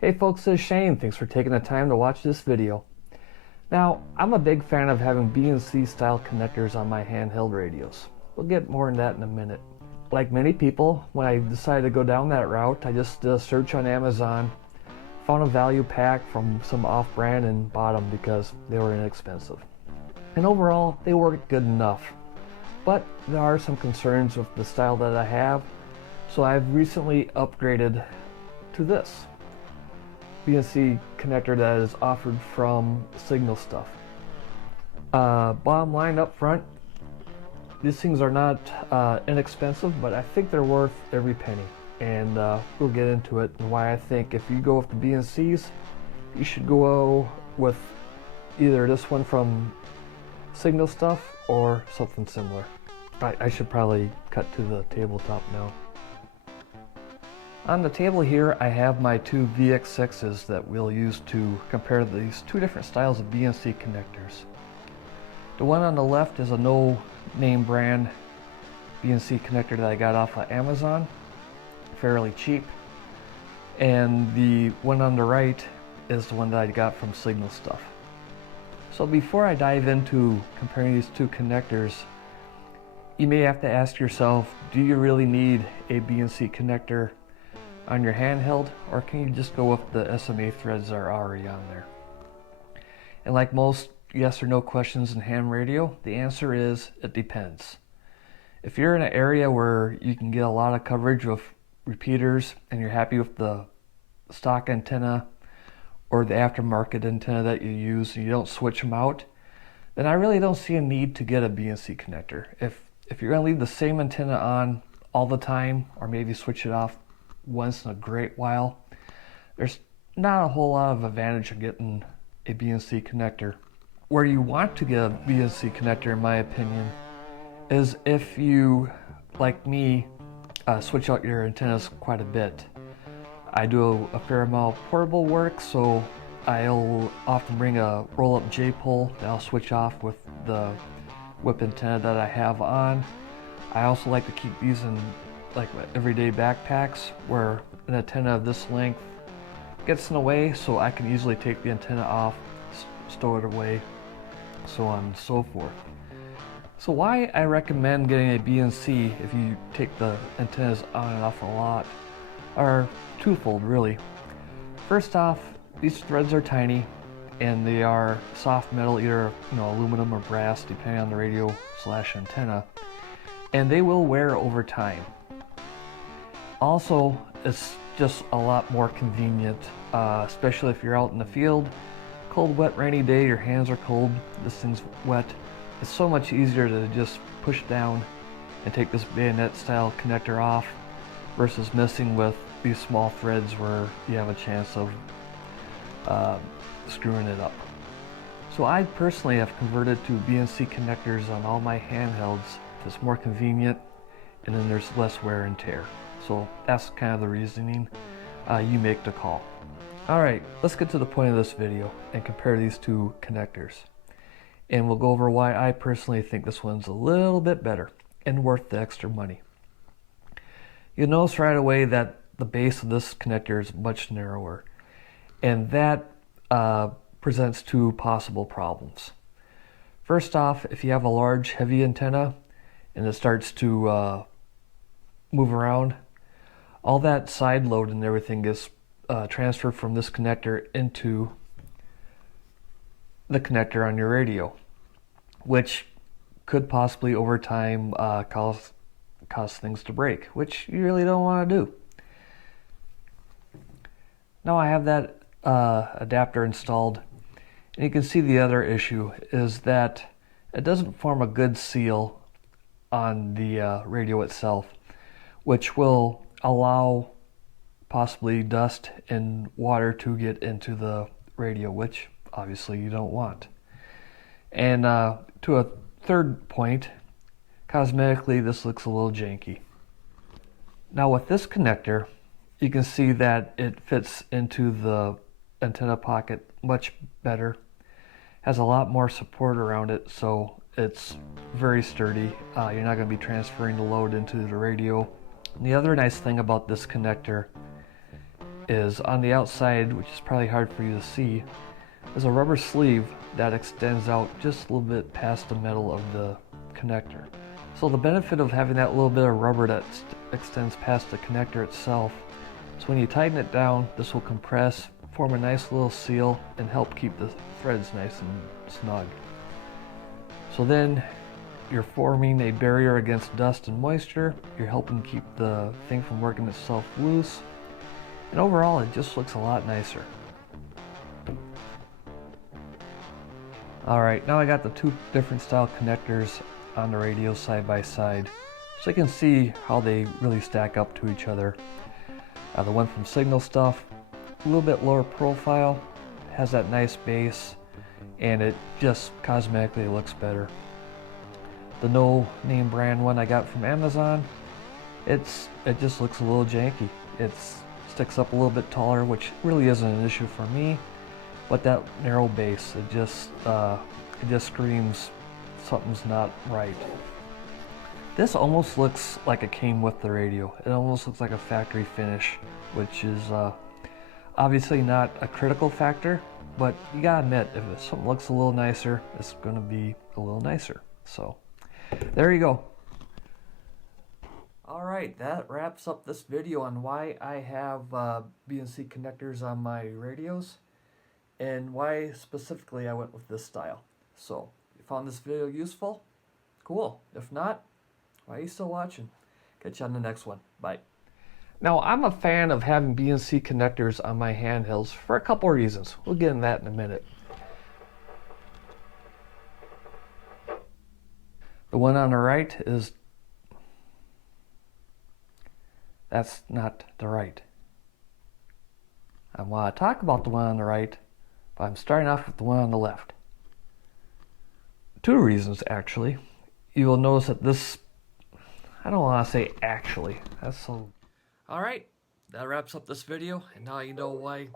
Hey folks, this is Shane. Thanks for taking the time to watch this video. Now, I'm a big fan of having BNC style connectors on my handheld radios. We'll get more into that in a minute. Like many people, when I decided to go down that route, I just did a search on Amazon, found a value pack from some off-brand and bought them because they were inexpensive. And overall, they work good enough. But there are some concerns with the style that I have, so I've recently upgraded to this BNC connector that is offered from Signal Stuff. Bottom line up front, these things are not inexpensive, but I think they're worth every penny. And we'll get into it and why I think if you go with the BNCs, you should go with either this one from Signal Stuff or something similar. I should probably cut to the tabletop now. On the table here I have my two VX6s that we'll use to compare these two different styles of BNC connectors. The one on the left is a no name brand BNC connector that I got off of Amazon, fairly cheap, and the one on the right is the one that I got from Signal Stuff. So before I dive into comparing these two connectors, you may have to ask yourself, do you really need a BNC connector on your handheld, or can you just go with the SMA threads that are already on there? And like most yes or no questions in ham radio, the answer is it depends. If you're in an area where you can get a lot of coverage with repeaters and you're happy with the stock antenna or the aftermarket antenna that you use and you don't switch them out, then I really don't see a need to get a BNC connector. If you're going to leave the same antenna on all the time, or maybe switch it off once in a great while, there's not a whole lot of advantage in getting a BNC connector. Where you want to get a BNC connector, in my opinion, is if you, like me, switch out your antennas quite a bit. I do a fair amount of portable work, so I'll often bring a roll-up J-pole that I'll switch off with the whip antenna that I have on. I also like to keep these in like everyday backpacks where an antenna of this length gets in the way, so I can easily take the antenna off, stow it away, so on and so forth. So why I recommend getting a BNC if you take the antennas on and off a lot are twofold really. First off, these threads are tiny and they are soft metal, either aluminum or brass depending on the radio / antenna, and they will wear over time. Also, it's just a lot more convenient, especially if you're out in the field, cold, wet, rainy day, your hands are cold, this thing's wet. It's so much easier to just push down and take this bayonet style connector off versus messing with these small threads where you have a chance of screwing it up. So I personally have converted to BNC connectors on all my handhelds. It's more convenient and then there's less wear and tear. So that's kind of the reasoning. You make the call. Alright, let's get to the point of this video and compare these two connectors. And we'll go over why I personally think this one's a little bit better and worth the extra money. You'll notice right away that the base of this connector is much narrower, and that presents two possible problems. First off, if you have a large heavy antenna and it starts to move around, all that side load and everything gets transferred from this connector into the connector on your radio, which could possibly over time cause things to break, which you really don't want to do. Now I have that adapter installed, and you can see the other issue is that it doesn't form a good seal on the radio itself, which will allow possibly dust and water to get into the radio, which obviously you don't want. And to a third point, cosmetically this looks a little janky. Now with this connector, you can see that it fits into the antenna pocket much better, has a lot more support around it, so it's very sturdy. You're not going to be transferring the load into the radio. And the other nice thing about this connector is on the outside, which is probably hard for you to see, is a rubber sleeve that extends out just a little bit past the middle of the connector. So the benefit of having that little bit of rubber that extends past the connector itself is when you tighten it down, this will compress, form a nice little seal, and help keep the threads nice and snug. So then you're forming a barrier against dust and moisture, you're helping keep the thing from working itself loose, and overall it just looks a lot nicer. Alright, now I got the two different style connectors on the radio side by side, so you can see how they really stack up to each other. The one from Signal Stuff, a little bit lower profile, has that nice base, and it just cosmetically looks better. The no name brand one I got from Amazon, it just looks a little janky. It sticks up a little bit taller, which really isn't an issue for me, but that narrow base, it just screams something's not right. This almost looks like it came with the radio. It almost looks like a factory finish, which is obviously not a critical factor, but you gotta admit, if something looks a little nicer, it's gonna be a little nicer. So there you go. Alright, that wraps up this video on why I have BNC connectors on my radios and why specifically I went with this style. So, if you found this video useful, cool. If not, why are you still watching? Catch you on the next one. Bye. Now, I'm a fan of having BNC connectors on my handhelds for a couple of reasons. We'll get into that in a minute. The one on the right is, that's not the right. I want to talk about the one on the right, but I'm starting off with the one on the left. Two reasons, actually. You will notice that this, I don't want to say actually, that's so... Alright, that wraps up this video, and now you know why